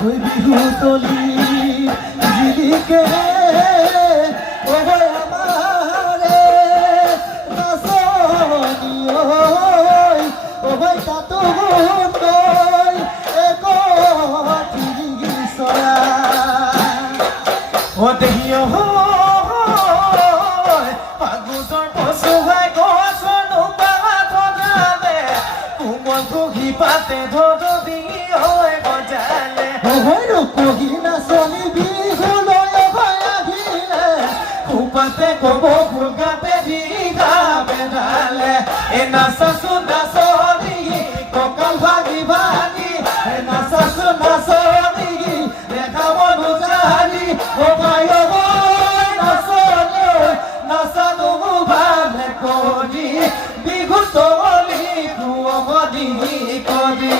ওই বিহু তলি জিলিকে ওই আমাৰে নাচনি ওই তাতো নই এক চৰা ও দেহিও পাগুজৰ পচুৱাই গছৰ নোপাত ধৰালে কোমল কুহি পাতে ধৰি হৈ গজালে ৰূপহী নাচনি বিহুলৈ আহিলে কোপাতে কব ফুলগাতে দিঘা বেধালে এ নাচাচো নাচনি কঁকাল ভাঙি ভাঙি এ নাচাচো নাচনি দেখাব নোজানি ও ভাই নাচনি নাচানো ভালে কৰি বিহু তলি কুঁৱলী কৰি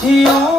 Yo